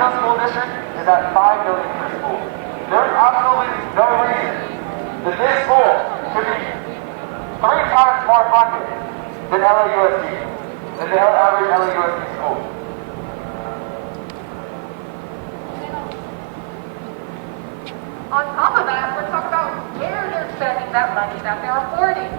Hills School District is at $5 million per school. There's absolutely no reason that this school should be 3 times more funded than LAUSD, than the average LAUSD school. On top of that, we're talking about where they're spending that money that they're affording.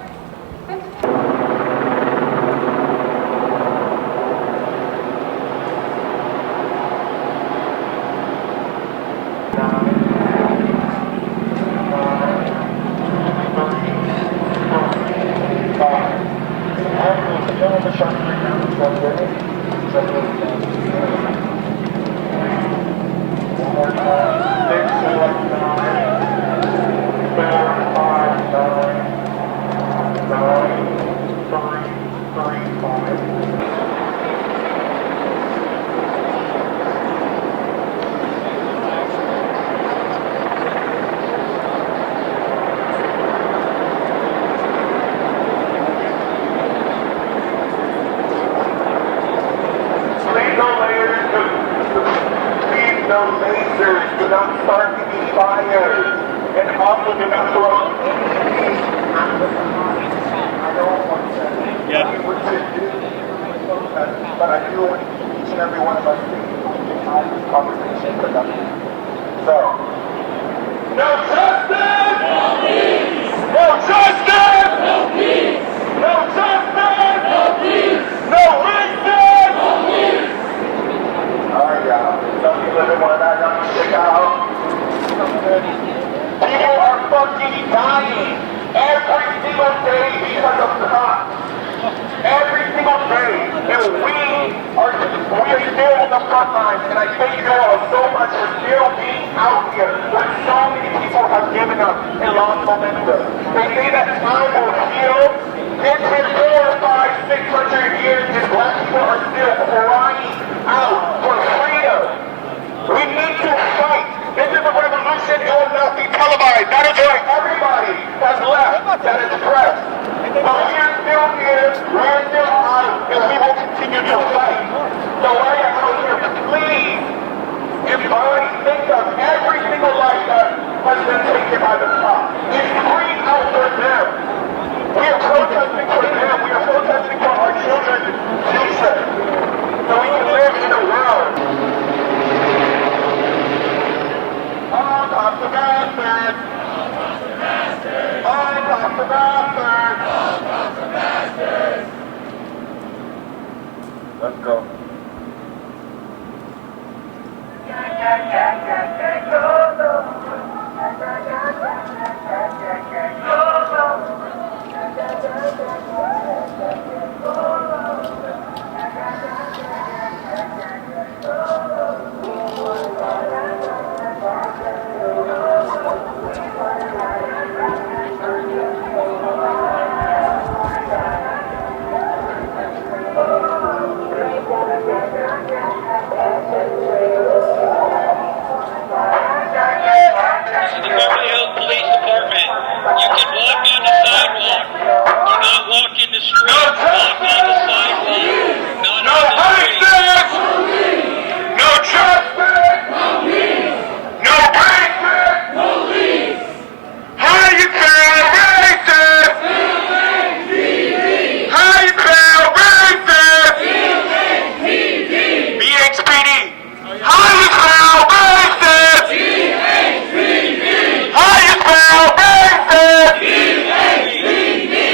Do not start any fires, and also do not throw anything at the time. I don't want to do but I do want each and every one of us to have this conversation productive. So, no justice! No peace! No justice! No peace! No justice! No peace! No justice! No peace! Alright, y'all. Some people live in one of that. Check out. People are fucking dying every single day because of cops. Every single day. And we are still on the front lines. And I thank you all so much for still being out here when so many people have given up and lost momentum. They say that time will heal. It's been 400, 500, 600 years and black people are still crying out for freedom. We need to fight. This is a revolution. It will not be televised. That is why everybody has left that is pressed. But we are still here. We are still out. And we will continue to fight. So I am out here. Please embody, think of every single life that has been taken by the cops. And scream out for them. We are protesting for them. We are protesting for our children's future. So we can live in a world. All cops are bastards! All cops are bastards! All cops are bastards! Let's go. This is the Beverly Hills Police Department. You can walk on the sidewalk. Do not walk in the street. Walk on the sidewalk. Not on the street. No justice! No peace! No justice! No peace! How you feel racist? How you feel racist? BHPD! How you feel racist? How you feel racist?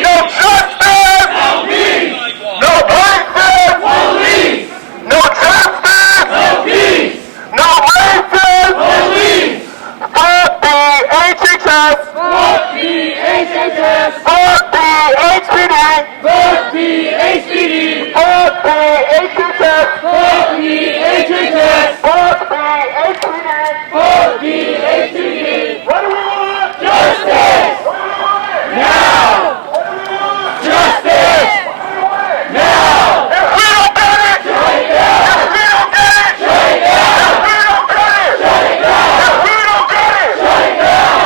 No justice! No justice! No justice! No racist! Fuck the HHS! Fuck the HHS! Fuck the HPD! Fuck the HPD! Fuck the HHS! Fuck the HHS! Fuck the HPD! Fuck the HPD! What do we want? Justice! What do we want? Now! What do we want? Justice! What do we want? Now! If we don't get it! Shut it down! If we don't get it! Shut it down! If we don't get it! Shut it down! If we don't get it! Shut it down!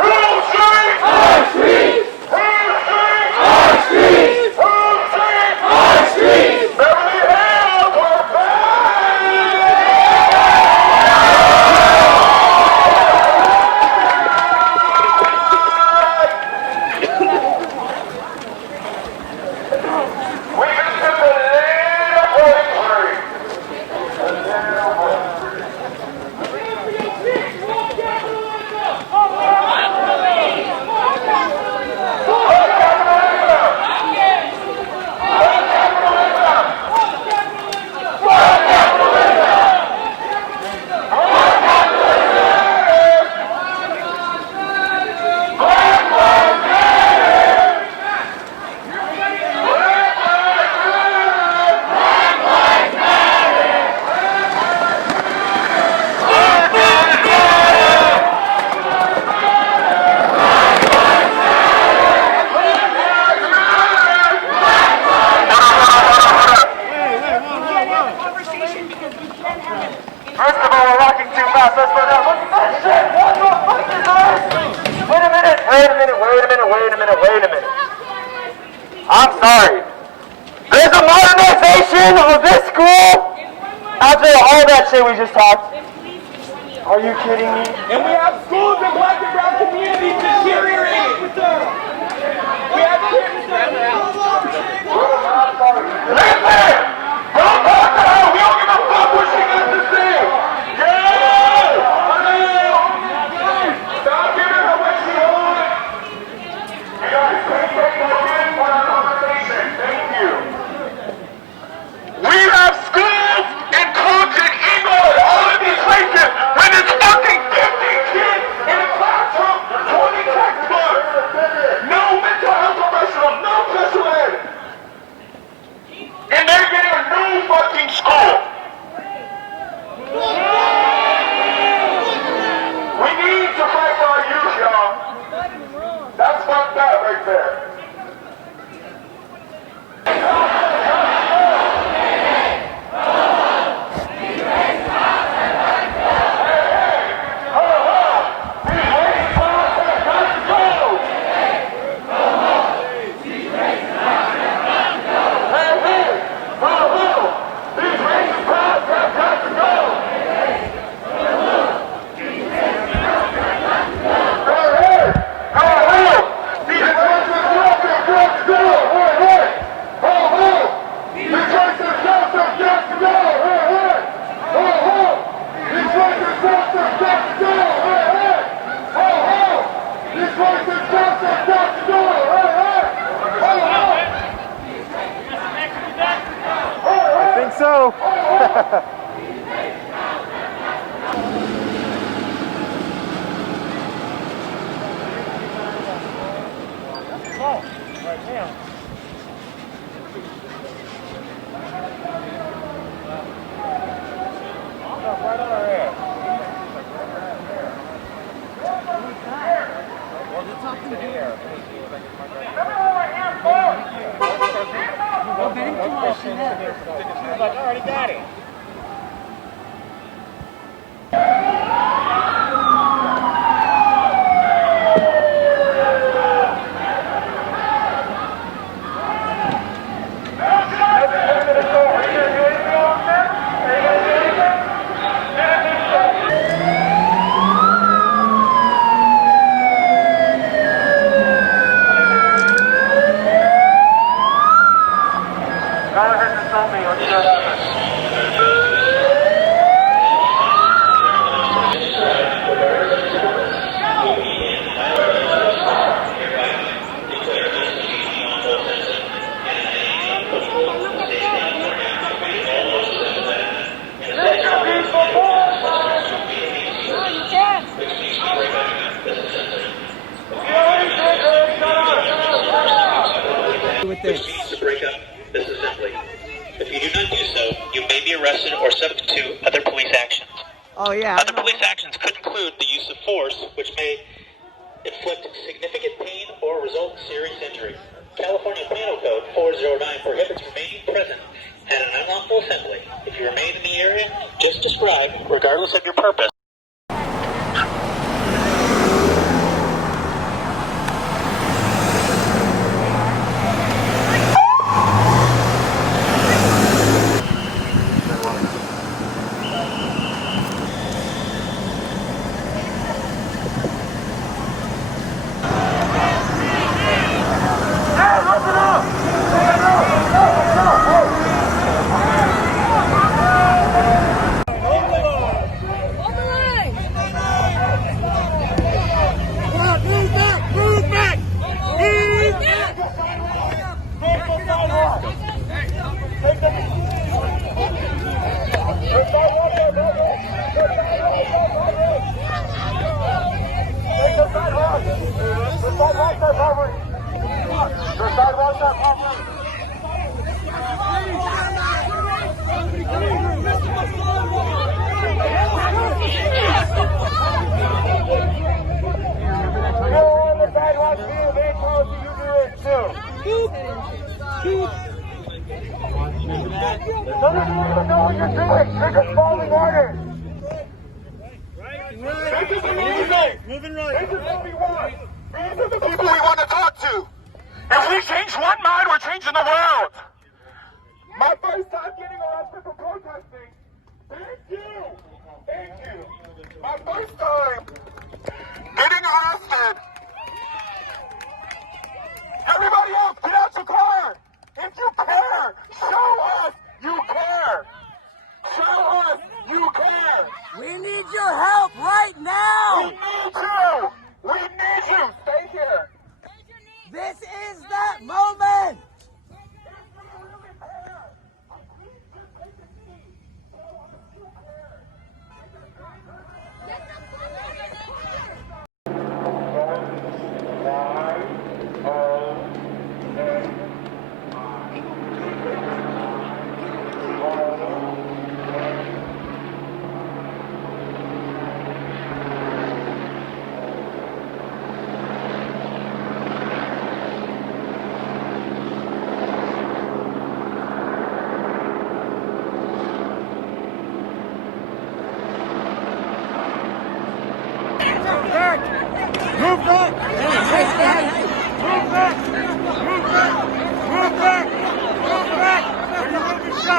Who's streets? Our streets! Who's streets? Our streets! Who's streets? Our streets! Beverly Hills! After all that shit we just talked. Are you kidding me? And we have schools in black and brown communities deteriorating. We have kids. Listen! Don't talk to her! We don't give a fuck what she got to say! Yeah! Stop giving her what she wants! You guys, please take more time for our conversation. Thank you. We have schools in Compton, Inglewood, all of these places when there's fucking 50 kids in a classroom, 20 textbooks, no mental health professionals, no special ed. And they're getting a new fucking school. We need to fight for our youth, y'all. That's fucked up right there. I think so. I already got it. Which means to break up this assembly. If you do not do so, you may be arrested or subject to other police actions. Oh yeah. Other police actions could include the use of force, which may inflict significant pain or result in serious injury. California Penal Code 409 prohibits remaining present at an unlawful assembly if you remain in the area just described, regardless of your purpose. None of you even know what you're doing. You're just following orders. This is amazing. Moving right. This is what we want. These are the people we want to talk to. If we change one mind, we're changing the world. My first time getting arrested for protesting,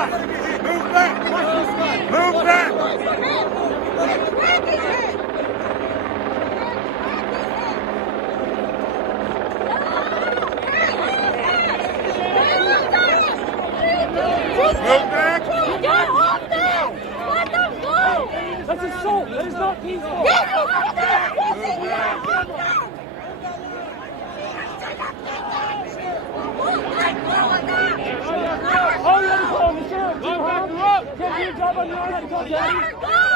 Move back! Move back! Move back! Get off there! Let them go! That's assault! That is not peaceful! Get off there! Oh, you had to call the sheriff! Go back her up! Can't do your job on your own, you had to call daddy!